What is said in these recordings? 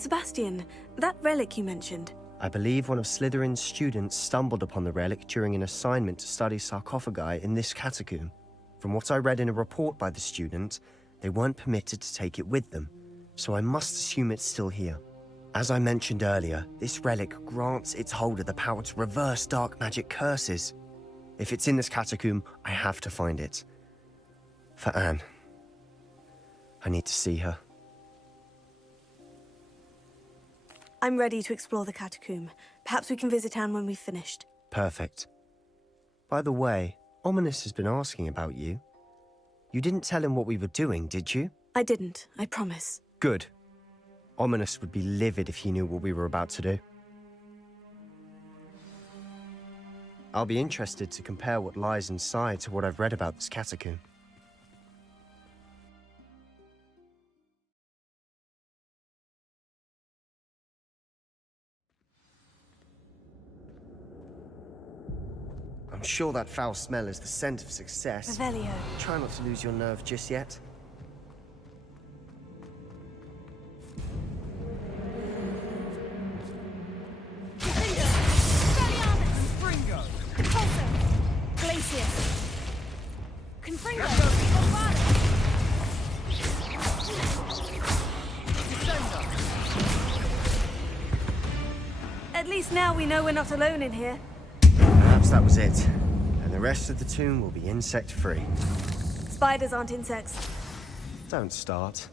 Sebastian, that relic you mentioned. I believe one of Slytherin's students stumbled upon the relic during an assignment to study sarcophagi in this catacomb. From what I read in a report by the student, they weren't permitted to take it with them, so I must assume it's still here. As I mentioned earlier, this relic grants its holder the power to reverse dark magic curses. If it's in this catacomb, I have to find it. For Anne. I need to see her. I'm ready to explore the catacomb. Perhaps we can visit Anne when we've finished. Perfect. By the way, Ominous has been asking about you. You didn't tell him what we were doing, did you? I didn't, I promise. Good. Ominous would be livid if he knew what we were about to do. I'll be interested to compare what lies inside to what I've read about this catacomb. I'm sure that foul smell is the scent of success. Revelio. Try not to lose your nerve just yet. At least now we know we're not alone in here. Perhaps that was it. And the rest of the tomb will be insect-free. Spiders aren't insects. Don't start.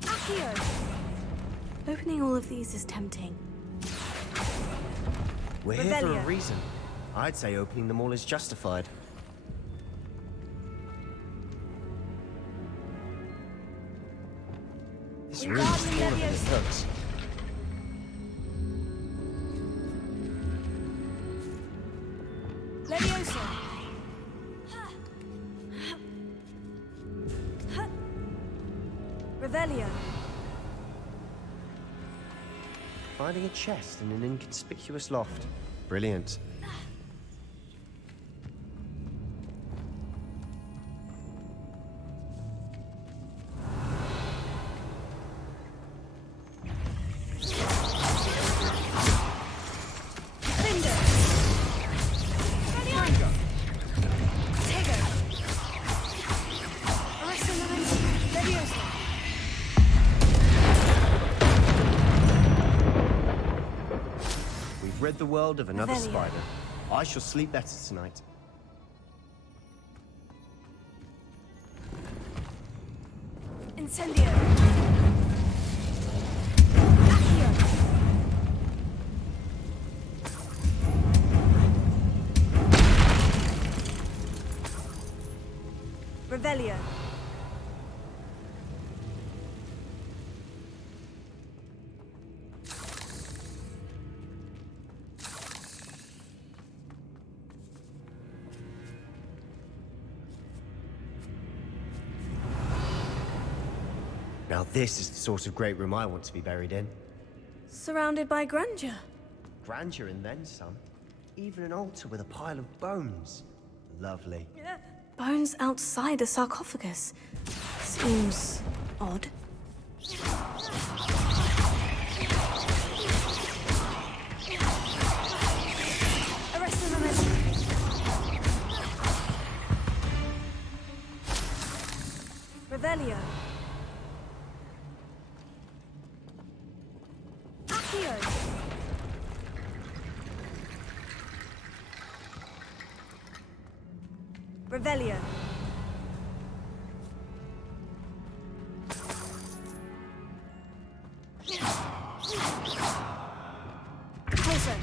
Accio! Opening all of these is tempting. We're here for a Revelio. reason. I'd say opening them all is justified. This room is smaller than it looks. Leviosa! Revelio. Finding a chest in an inconspicuous loft. Brilliant. We've rid the world of another Revelio. spider. I shall sleep better tonight. Incendio. Accio. Revelio. Now this is the sort of great room I want to be buried in. Surrounded by grandeur. Grandeur and then some. Even an altar with a pile of bones. Lovely. Bones outside a sarcophagus. Seems odd. Arrest the moment. Revelio. Accio. Revelio. Closer.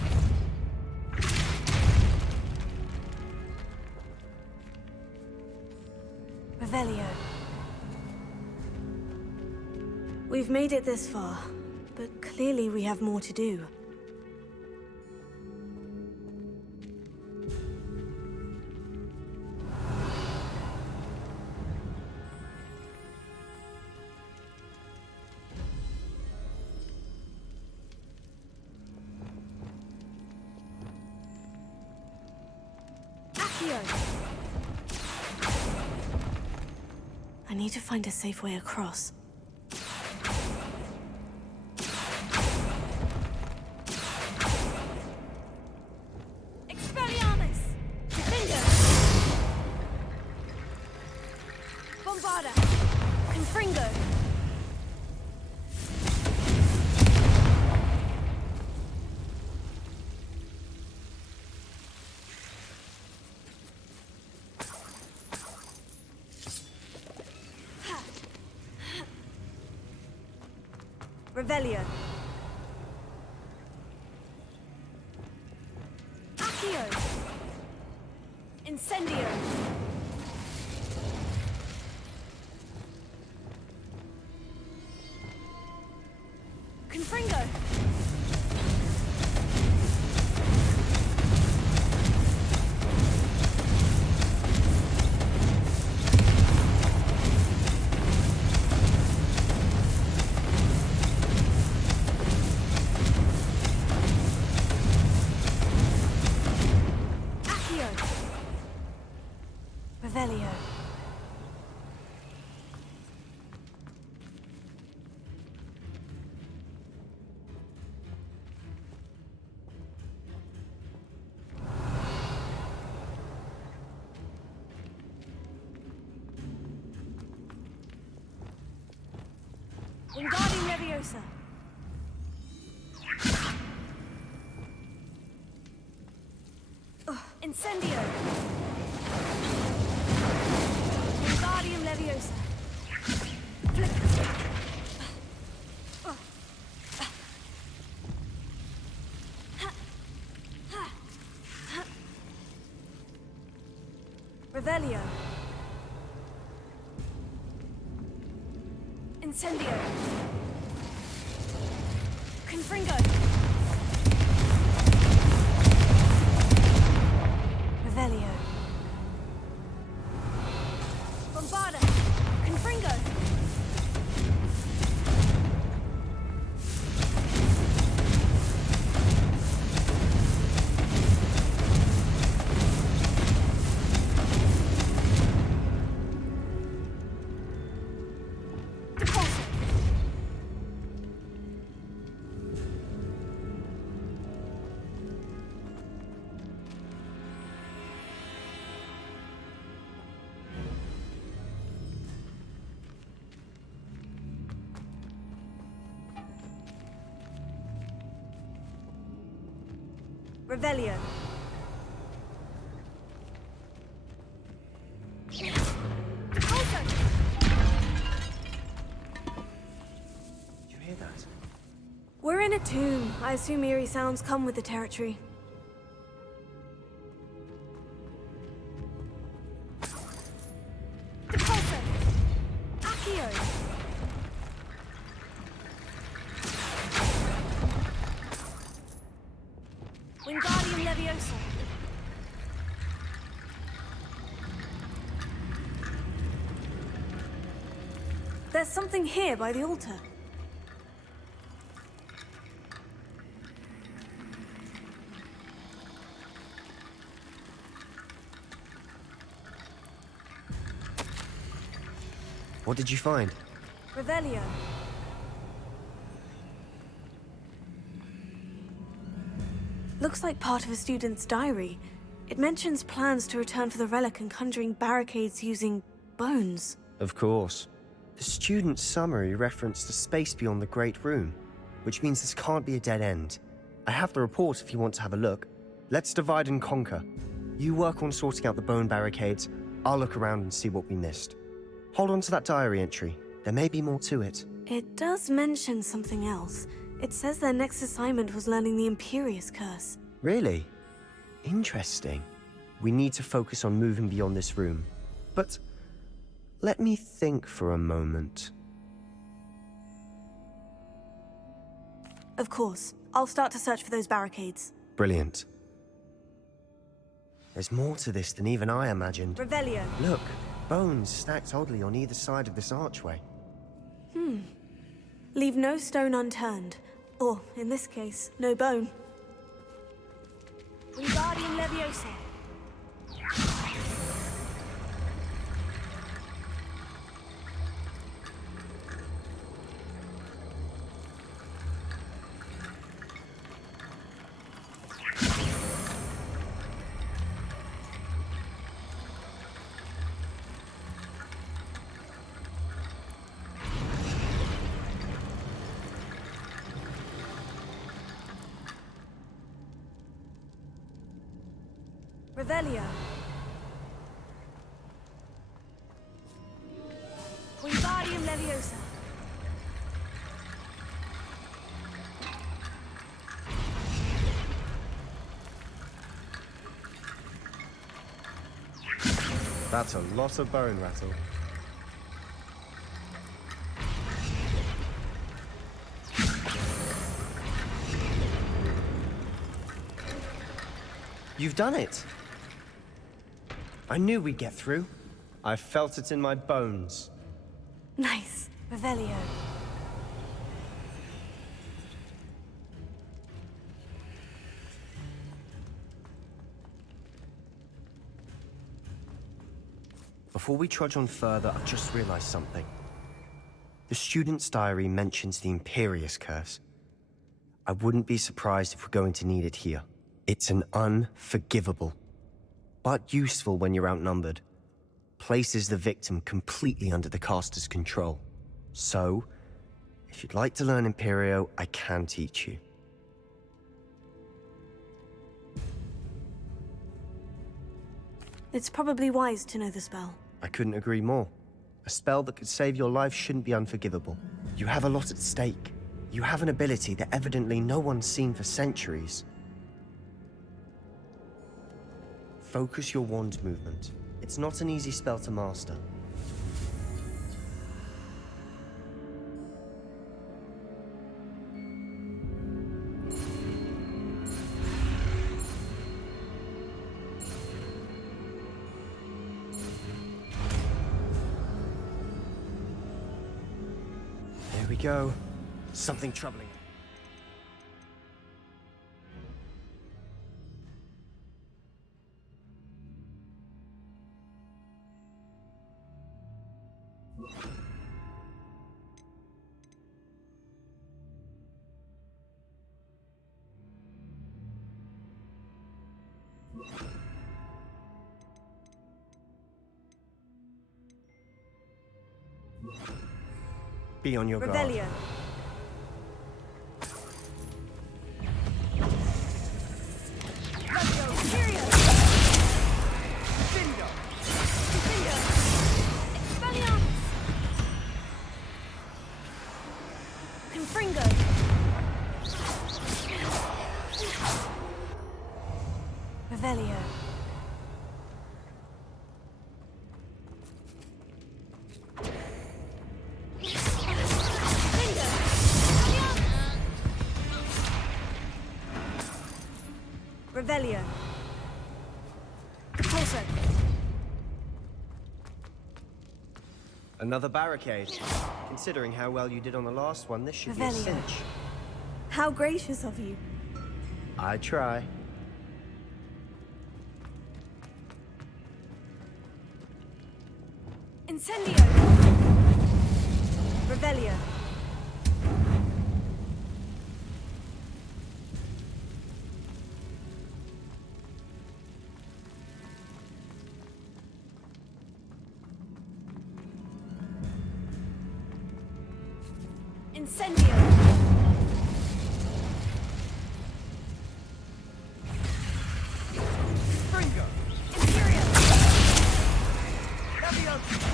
Revelio. We've made it this far, but clearly we have more to do. need to find a safe way across. Expelliarmus! Defender! Bombarda! Confringo! Revelio. Accio. Incendio. Confringo. Revelio. Wingardium Leviosa. Incendio. Wingardium Leviosa. Flip. Revelio. Incendio. Confringo. Revelio. Bombarda. Confringo. Revelio. You hear that? We're in a tomb. I assume eerie sounds come with the territory. Depulso. Accio. Wingardium Leviosa. There's something here by the altar. What did you find? Revelio. Looks like part of a student's diary. It mentions plans to return for the relic and conjuring barricades using bones. Of course. The student's summary referenced a space beyond the Great Room, which means this can't be a dead end. I have the report if you want to have a look. Let's divide and conquer. You work on sorting out the bone barricades, I'll look around and see what we missed. Hold on to that diary entry. There may be more to it. It does mention something else. It says their next assignment was learning the Imperious Curse. Really? Interesting. We need to focus on moving beyond this room. But let me think for a moment. Of course. I'll start to search for those barricades. Brilliant. There's more to this than even I imagined. Revelio. Look, bones stacked oddly on either side of this archway. Leave no stone unturned. Or, in this case, no bone. Wingardium Leviosa. Revelio. Wingardium Leviosa. That's a lot of bone rattle. You've done it! I knew we'd get through. I felt it in my bones. Nice. Revelio. Before we trudge on further, I've just realized something. The student's diary mentions the Imperius Curse. I wouldn't be surprised if we're going to need it here. It's an unforgivable, but useful when you're outnumbered. Places the victim completely under the caster's control. So, if you'd like to learn Imperio, I can teach you. It's probably wise to know the spell. I couldn't agree more. A spell that could save your life shouldn't be unforgivable. You have a lot at stake. You have an ability that evidently no one's seen for centuries. Focus your wand movement. It's not an easy spell to master. There we go. Something troubling. Be on your guard. Revelio. Revelio. Revelio. Repulso. Another barricade. Considering how well you did on the last one, this should be a Revelio. cinch. How gracious of you. I try. Incendio. Revelio. Incendio. Fringo! Imperial. Leviosa!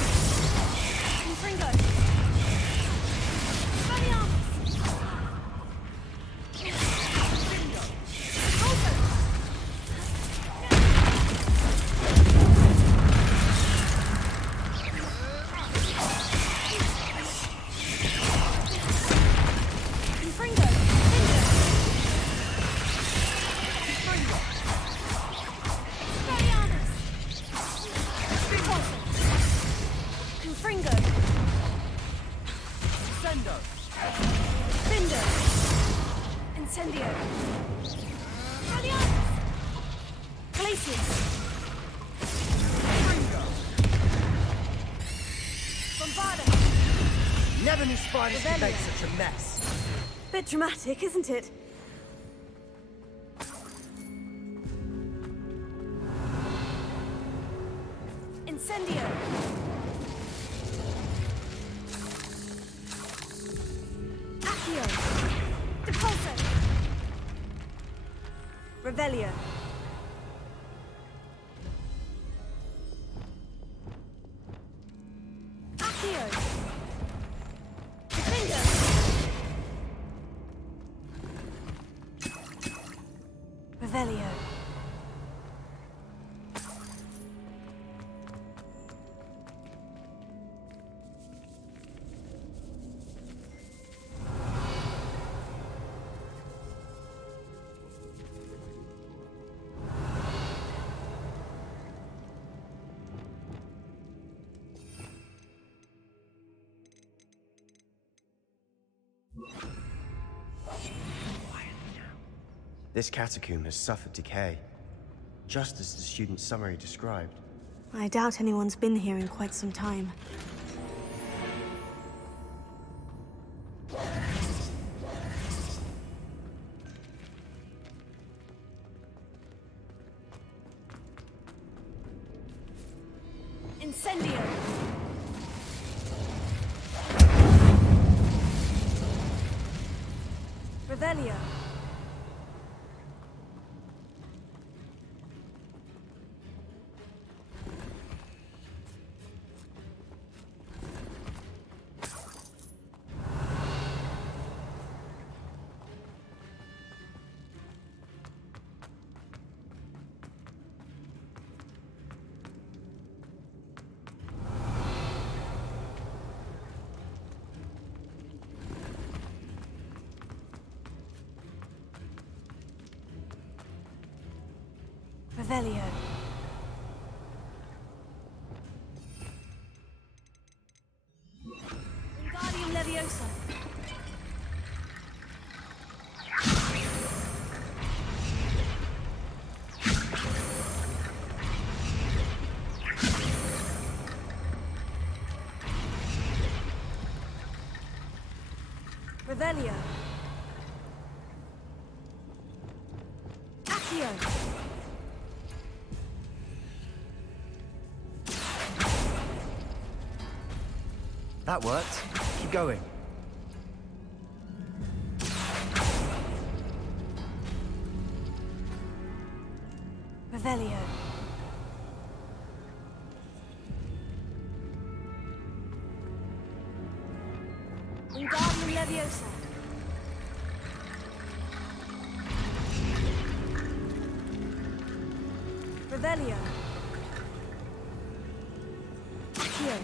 Finder. Confringo. Spelliarmus. Repulso. Confringo. Finder. Spelliarmus. Repulso. Confringo. Sendo! Finder. Incendio. Spelliarmus. Glacius. Fringo! Bombarda. Never knew spiders could make Revelio. such a mess. Bit dramatic, isn't it? Incendio! Accio! Depulso! Revelio! Accio! Defendo! Revelio! This catacomb has suffered decay, just as the student's summary described. I doubt anyone's been here in quite some time. Incendio! Revelio! Revelio. Wingardium Leviosa. Revelio. Accio. That worked. Keep going. Revelio. Wingardium Leviosa. Revelio. Accio.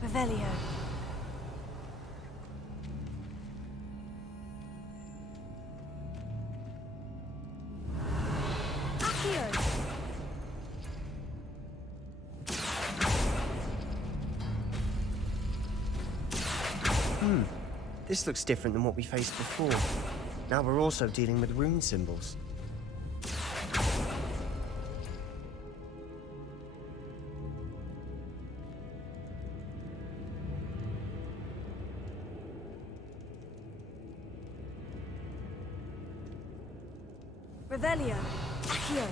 Revelio. Accio. This looks different than what we faced before. Now we're also dealing with rune symbols. Revelio. Accio.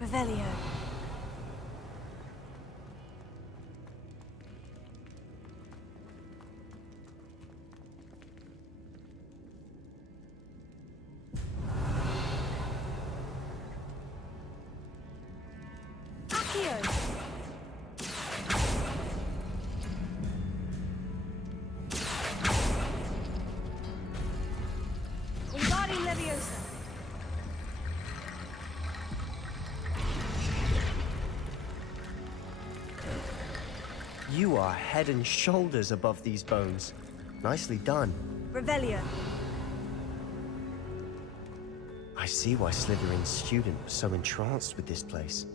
Revelio. Accio. Wingardium Leviosa. You are head and shoulders above these bones. Nicely done. Revelio. I see why Slytherin's student was so entranced with this place.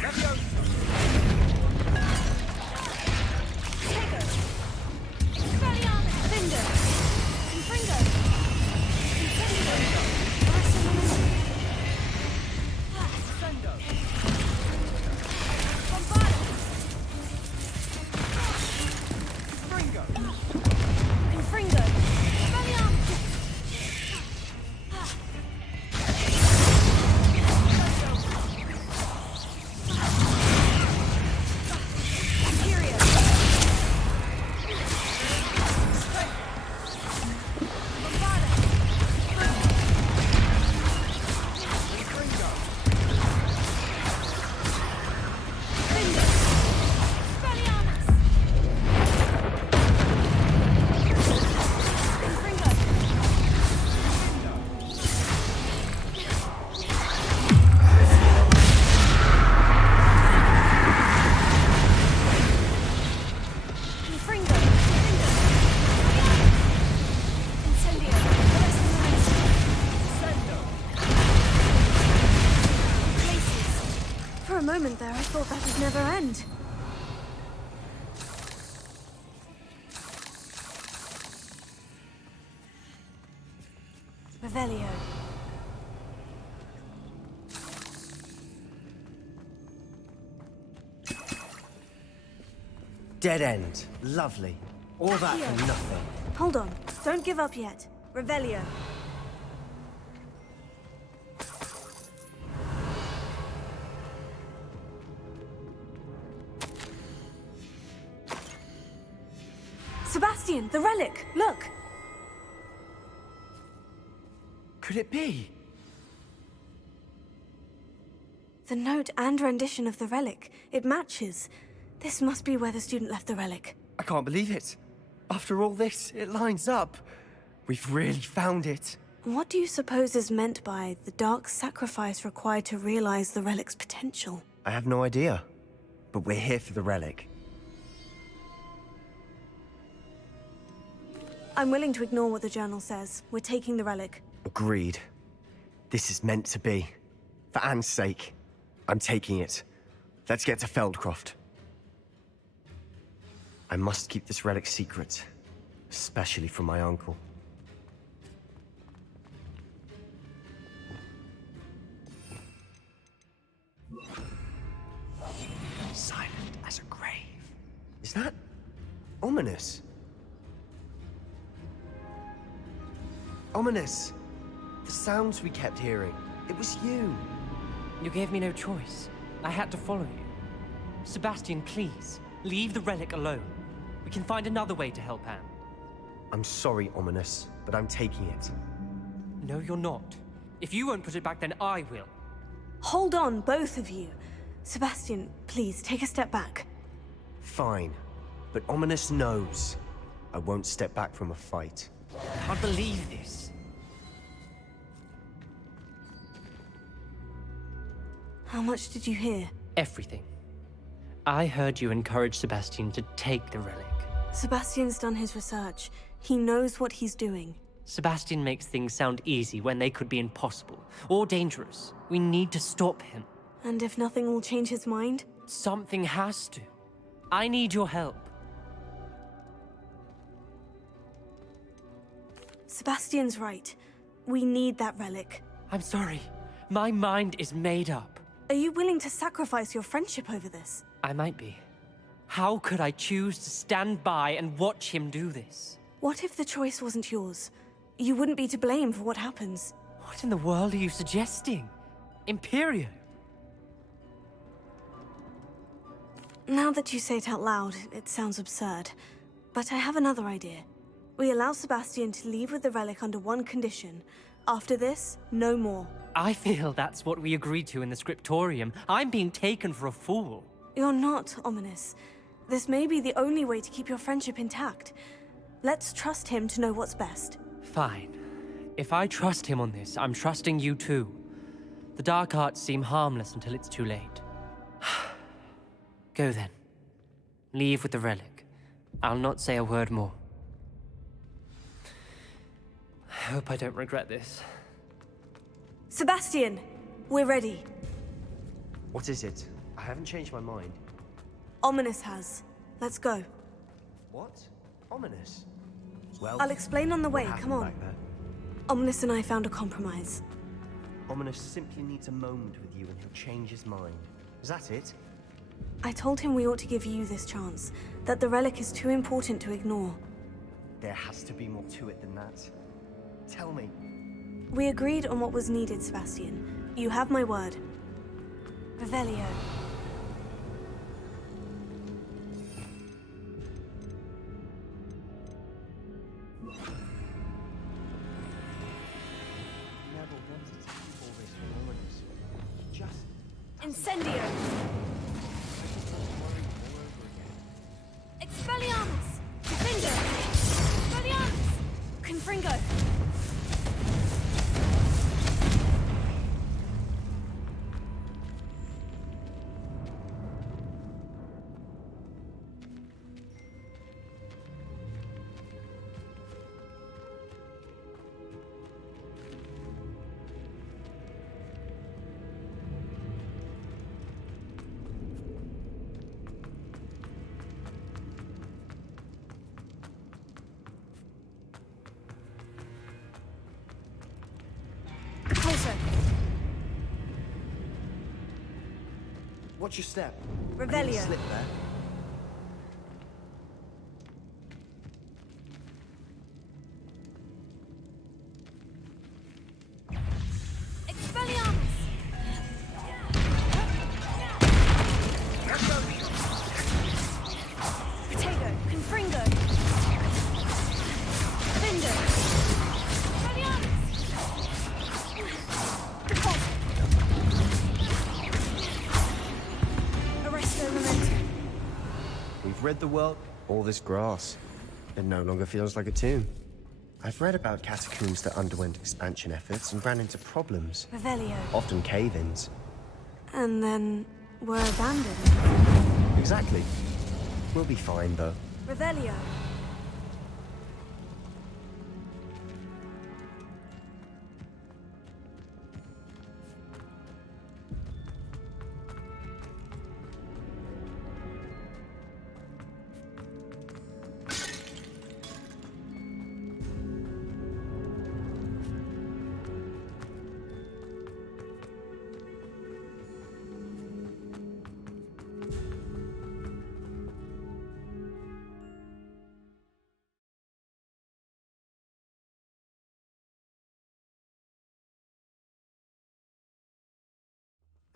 Leviosa! moment there, I thought that would never end. Revelio. Dead end. Lovely. All that for nothing. Hold on. Don't give up yet. Revelio. Sebastian, the relic! Look! Could it be? The note and rendition of the relic. It matches. This must be where the student left the relic. I can't believe it. After all this, it lines up. We've really found it. What do you suppose is meant by the dark sacrifice required to realize the relic's potential? I have no idea. But we're here for the relic. I'm willing to ignore what the journal says. We're taking the relic. Agreed. This is meant to be. For Anne's sake, I'm taking it. Let's get to Feldcroft. I must keep this relic secret, especially from my uncle. Silent as a grave. Is that ominous? Ominous! The sounds we kept hearing. It was you. You gave me no choice. I had to follow you. Sebastian, please, leave the relic alone. We can find another way to help Anne. I'm sorry, Ominous, but I'm taking it. No, you're not. If you won't put it back, then I will. Hold on, both of you. Sebastian, please, take a step back. Fine. But Ominous knows I won't step back from a fight. I can't believe this. How much did you hear? Everything. I heard you encourage Sebastian to take the relic. Sebastian's done his research. He knows what he's doing. Sebastian makes things sound easy when they could be impossible or dangerous. We need to stop him. And if nothing will change his mind? Something has to. I need your help. Sebastian's right. We need that relic. I'm sorry. My mind is made up. Are you willing to sacrifice your friendship over this? I might be. How could I choose to stand by and watch him do this? What if the choice wasn't yours? You wouldn't be to blame for what happens. What in the world are you suggesting? Imperio? Now that you say it out loud, it sounds absurd. But I have another idea. We allow Sebastian to leave with the relic under one condition. After this, no more. I feel that's what we agreed to in the scriptorium. I'm being taken for a fool. You're not, Ominous. This may be the only way to keep your friendship intact. Let's trust him to know what's best. Fine. If I trust him on this, I'm trusting you too. The dark arts seem harmless until it's too late. Go then. Leave with the relic. I'll not say a word more. I hope I don't regret this. Sebastian! We're ready. What is it? I haven't changed my mind. Ominous has. Let's go. What? Ominous? Well, I'll explain on the way, what come happened on. back there? Ominous and I found a compromise. Ominous simply needs a moment with you and he'll change his mind. Is that it? I told him we ought to give you this chance, that the relic is too important to ignore. There has to be more to it than that. Tell me. We agreed on what was needed, Sebastian. You have my word. Revelio. Never wanted to keep all this from Ominous. He just Incendio! worried all over again. Expelliarmus! Defender! Expelliarmus! Confringo! Watch your step. Revelio. Slip there. Expelliarmus! Potato, Confringo! Findo! Expelliarmus! Arresto Memento. We've read the world, all this grass. It no longer feels like a tomb. I've read about catacombs that underwent expansion efforts and ran into problems, Revelio. often cave-ins. And then were abandoned. Exactly. We'll be fine, though. Revelio.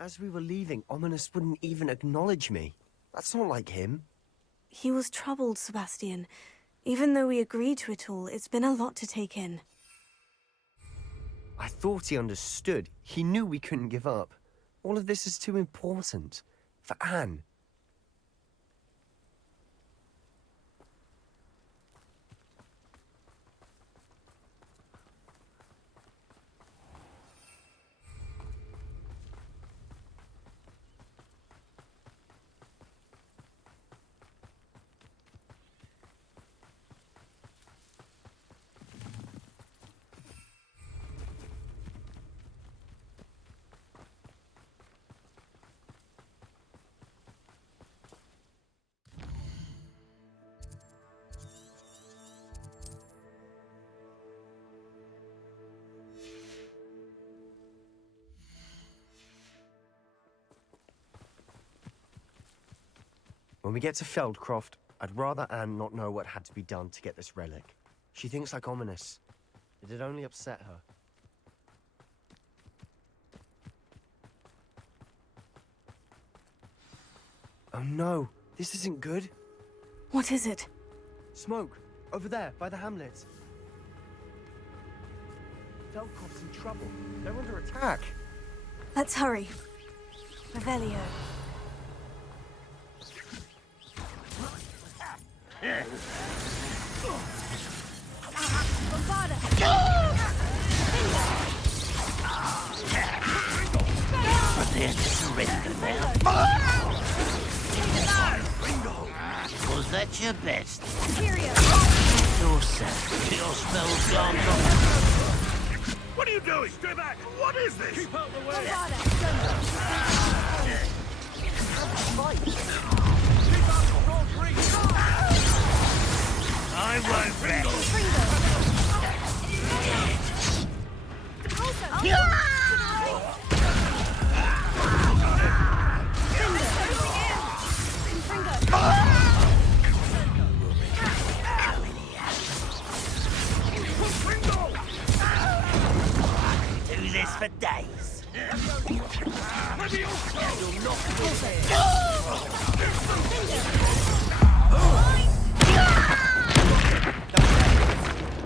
As we were leaving, Ominous wouldn't even acknowledge me. That's not like him. He was troubled, Sebastian. Even though we agreed to it all, it's been a lot to take in. I thought he understood. He knew we couldn't give up. All of this is too important. For Anne. When we get to Feldcroft, I'd rather Anne not know what had to be done to get this relic. She thinks like Ominous. It'd only upset her. Oh no, this isn't good. What is it? Smoke, over there, by the hamlet. Feldcroft's in trouble. They're under attack. Let's hurry. Revelio. Bombarda! Prepare to surrender now. Was that your best? Yourself. Your spell's gone. What are you doing? Stay back! What is this? Keep out the way! Keep out of roll green! I won't rest! Do this for days.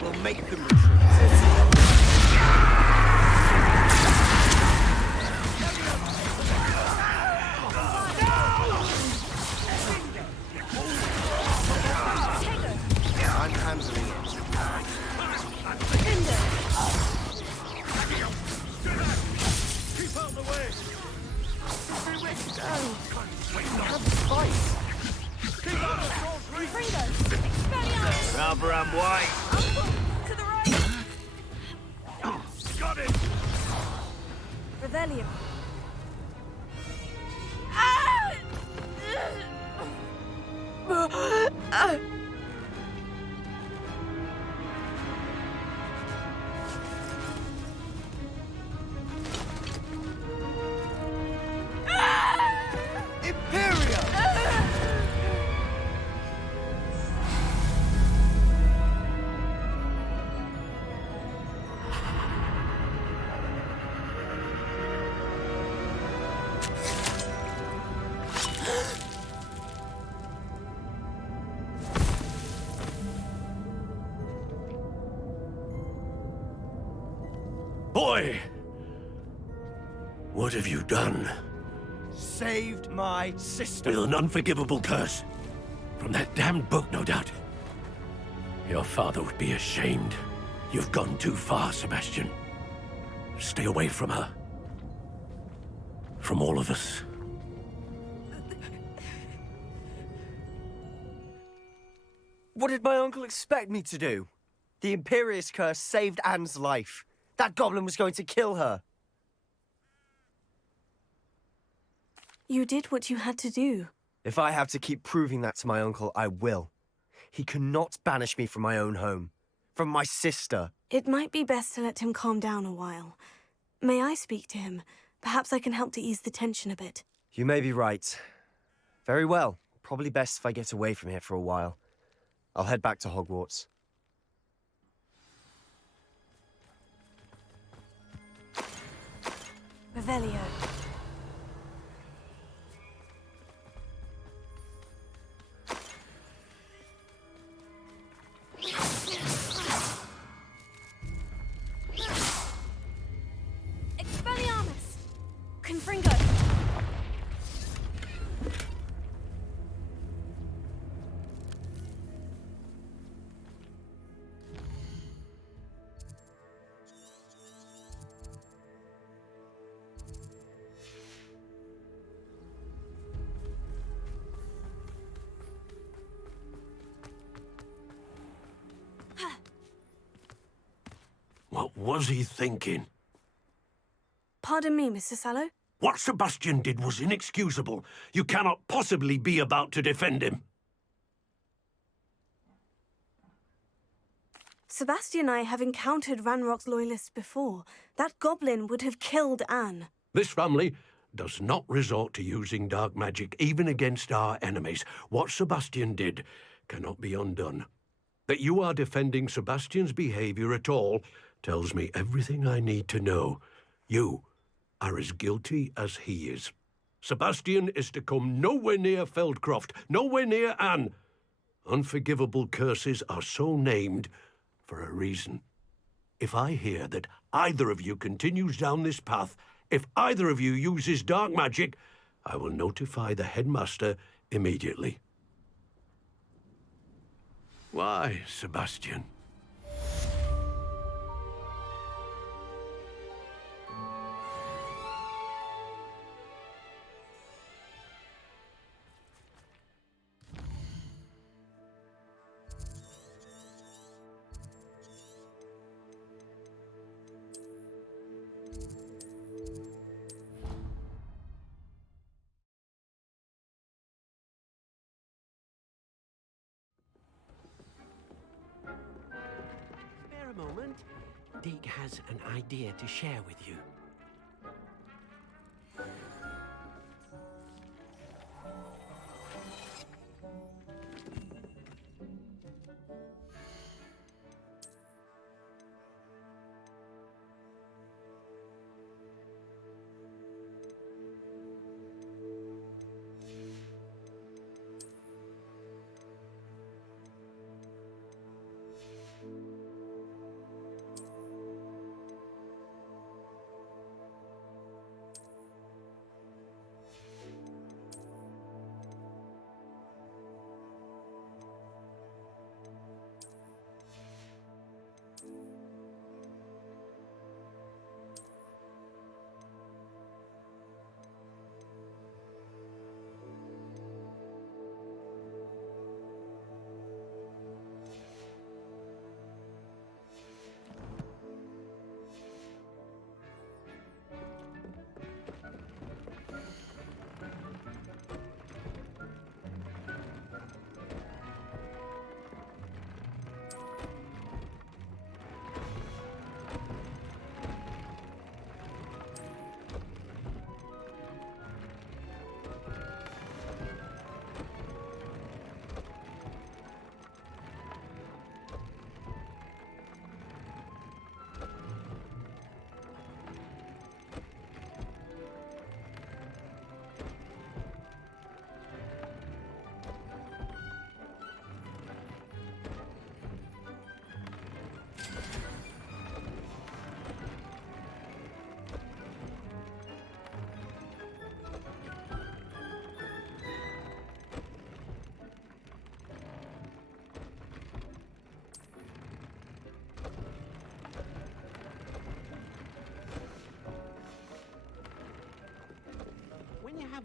We'll make them retreat. I'm handling it. Keep out the way! Keep out of roll green! Rubber and white. To the right! Got it! Revelio. Boy! What have you done? Saved my sister. With an unforgivable curse. From that damned book, no doubt. Your father would be ashamed. You've gone too far, Sebastian. Stay away from her. From all of us. What did my uncle expect me to do? The Imperious curse saved Anne's life. That goblin was going to kill her. You did what you had to do. If I have to keep proving that to my uncle, I will. He cannot banish me from my own home. From my sister. It might be best to let him calm down a while. May I speak to him? Perhaps I can help to ease the tension a bit. You may be right. Very well. Probably best if I get away from here for a while. I'll head back to Hogwarts. Revelio. Expelliarmus! Confringo! What was he thinking? Pardon me, Mr. Sallow? What Sebastian did was inexcusable. You cannot possibly be about to defend him. Sebastian and I have encountered Ranrock's loyalists before. That goblin would have killed Anne. This family does not resort to using dark magic even against our enemies. What Sebastian did cannot be undone. That you are defending Sebastian's behavior at all tells me everything I need to know. You are as guilty as he is. Sebastian is to come nowhere near Feldcroft, nowhere near Anne. Unforgivable curses are so named for a reason. If I hear that either of you continues down this path, if either of you uses dark magic, I will notify the headmaster immediately. Why, Sebastian? Spare a moment. Deke has an idea to share with you.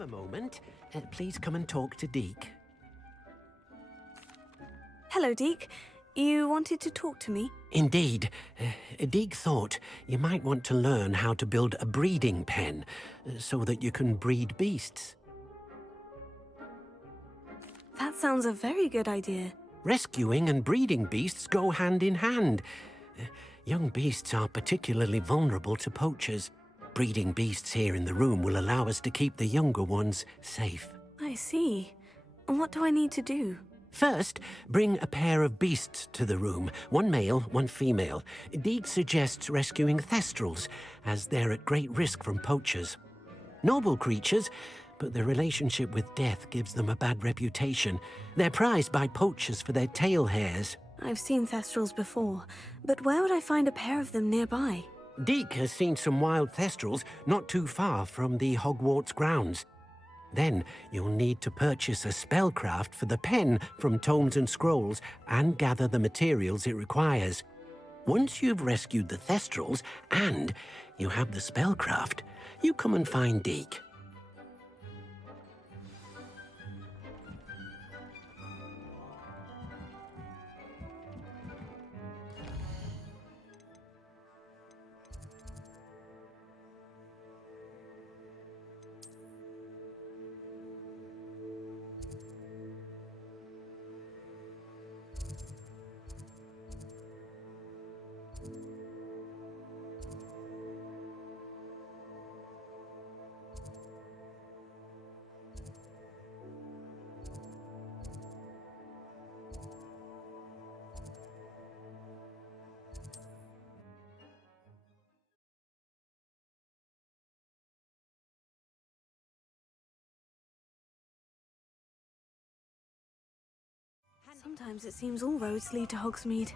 have a moment, please come and talk to Deke. Hello, Deke. You wanted to talk to me? Indeed. Deke thought you might want to learn how to build a breeding pen so that you can breed beasts. That sounds a very good idea. Rescuing and breeding beasts go hand in hand. Young beasts are particularly vulnerable to poachers. Breeding beasts here in the room will allow us to keep the younger ones safe. I see. And what do I need to do? First, bring a pair of beasts to the room. One male, one female. Deke suggests rescuing thestrals, as they're at great risk from poachers. Noble creatures, but their relationship with death gives them a bad reputation. They're prized by poachers for their tail hairs. I've seen thestrals before, but where would I find a pair of them nearby? Deke has seen some wild thestrals not too far from the Hogwarts grounds. Then you'll need to purchase a spellcraft for the pen from Tomes and Scrolls and gather the materials it requires. Once you've rescued the thestrals and you have the spellcraft, you come and find Deke. Sometimes it seems all roads lead to Hogsmeade.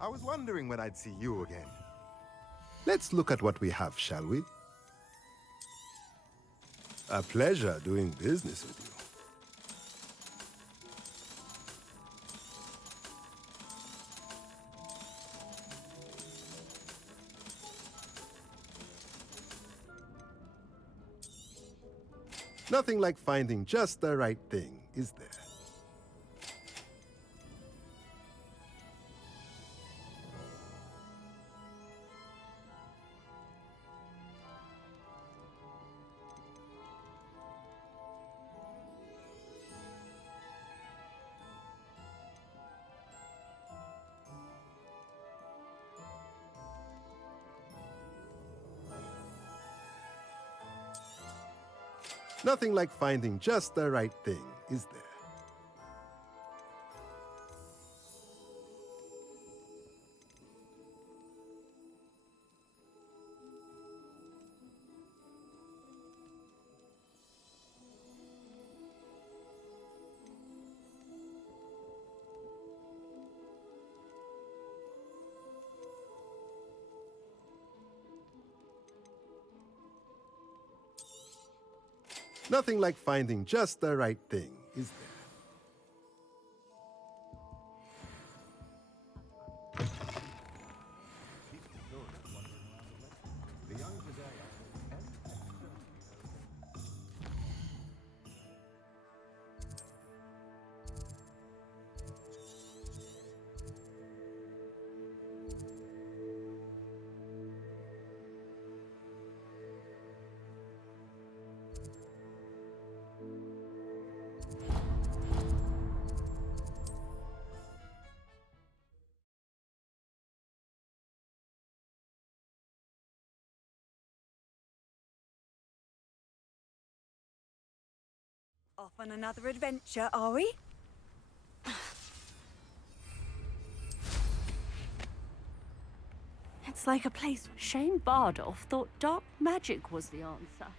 I was wondering when I'd see you again. Let's look at what we have, shall we? A pleasure doing business with you. Nothing like finding just the right thing, is there? Nothing like finding just the right thing, is there? Nothing like finding just the right thing, is there? Off on another adventure, are we? It's like a place. Shane Bardolph thought dark magic was the answer.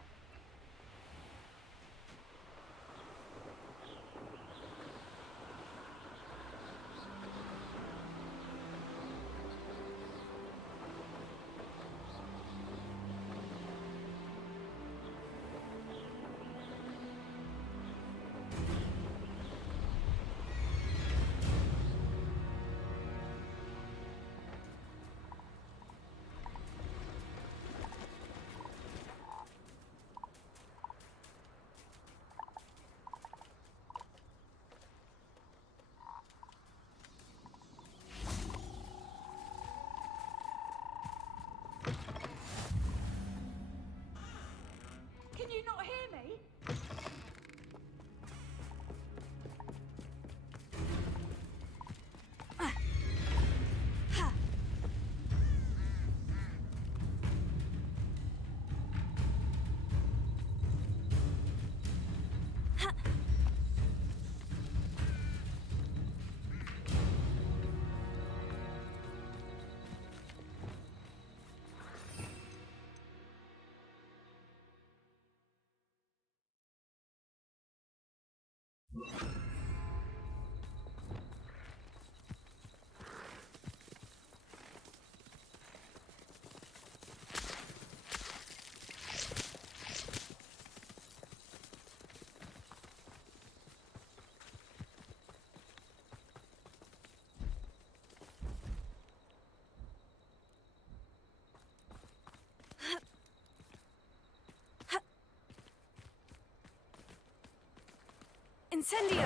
Can you not hear me? Incendio!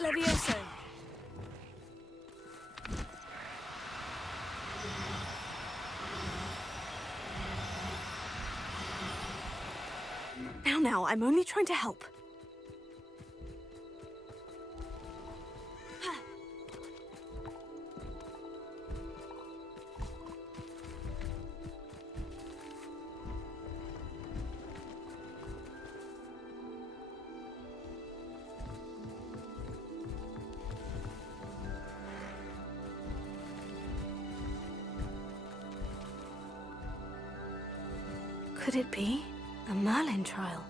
Levioso! Now, I'm only trying to help. Could it be a Merlin trial?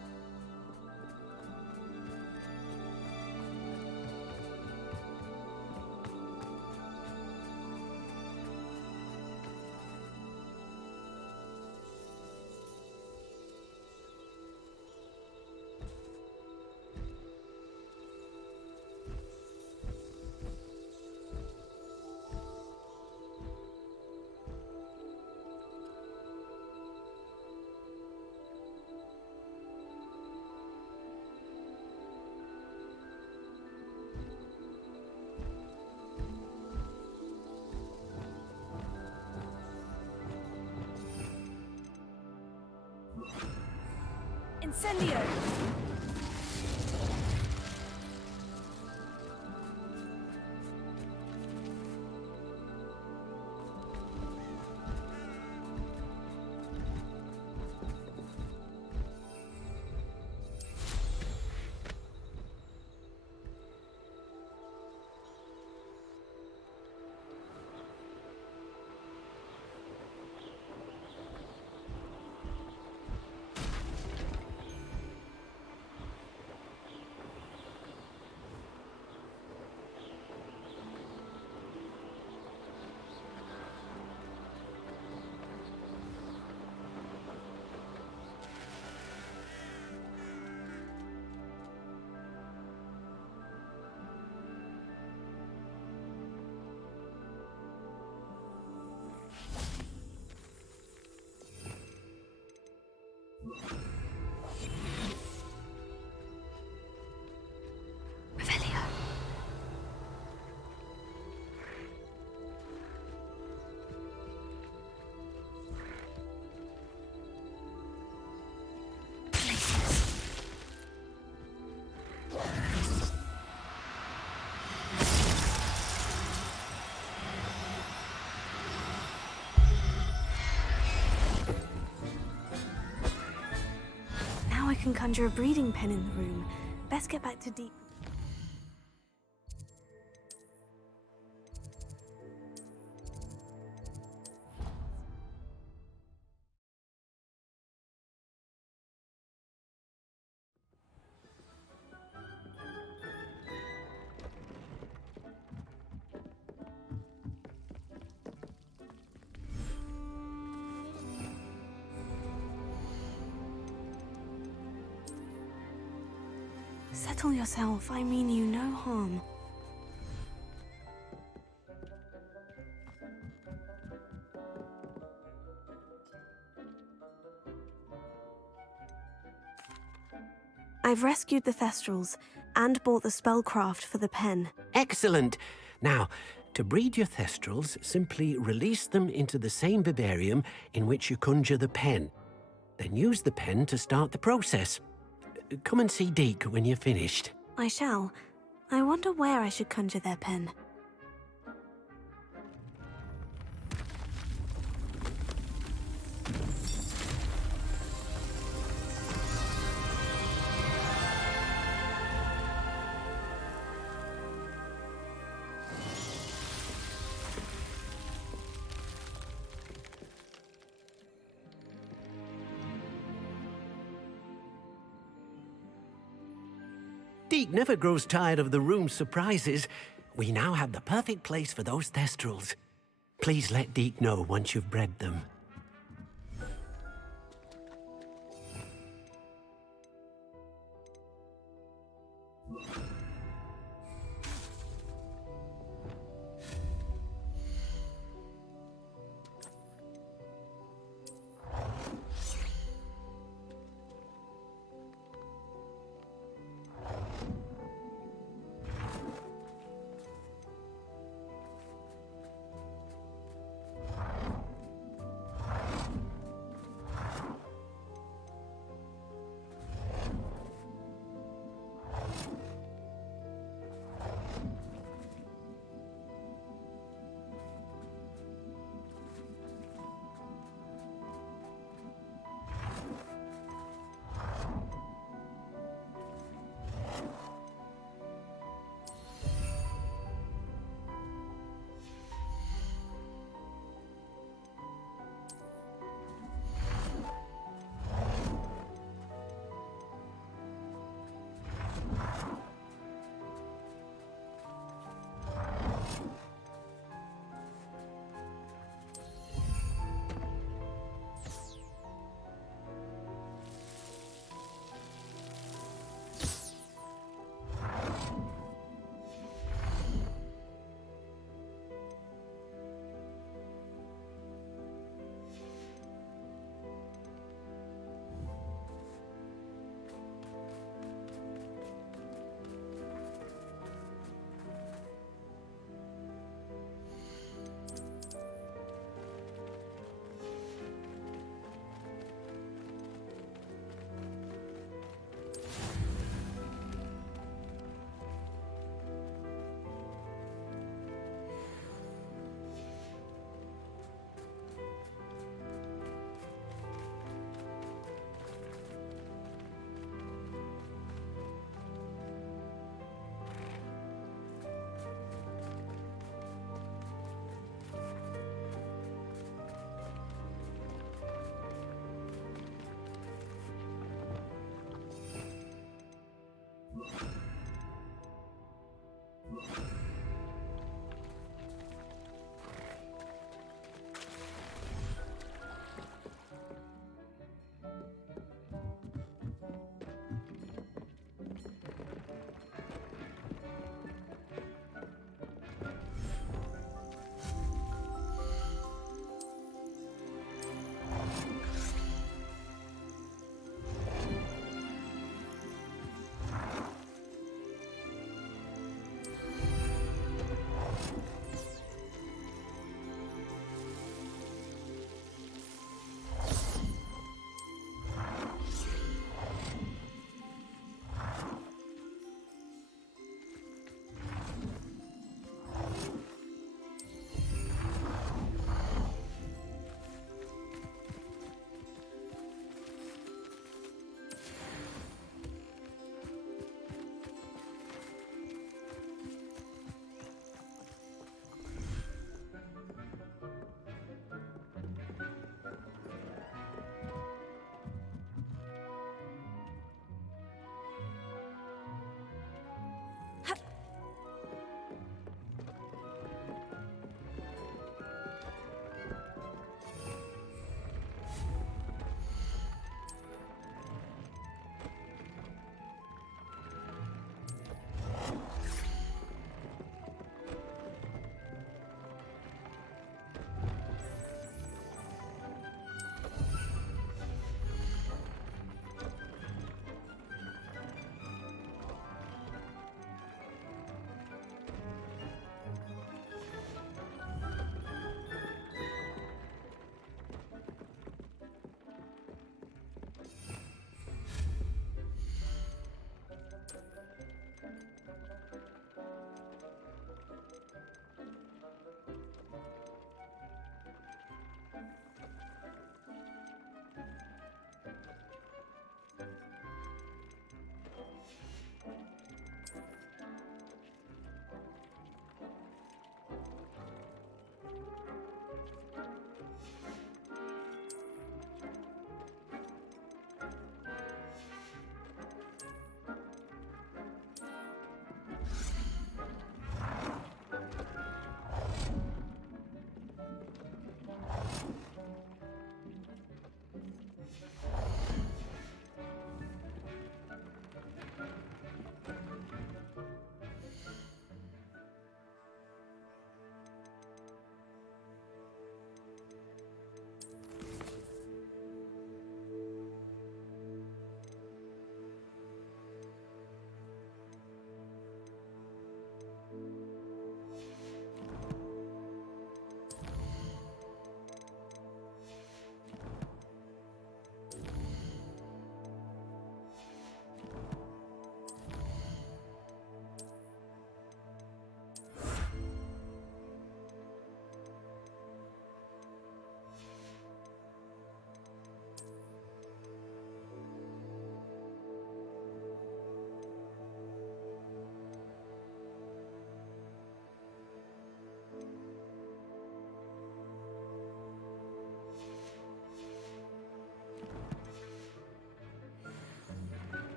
Incendio! can conjure a breeding pen in the room. Best get back to Deep. Settle yourself. I mean you no harm. I've rescued the Thestrals and bought the spellcraft for the pen. Excellent! Now, to breed your Thestrals, simply release them into the same vivarium in which you conjure the pen. Then use the pen to start the process. Come and see Deke when you're finished. I shall. I wonder where I should conjure their pen. Deke never grows tired of the room's surprises. We now have the perfect place for those Thestrals. Please let Deke know once you've bred them.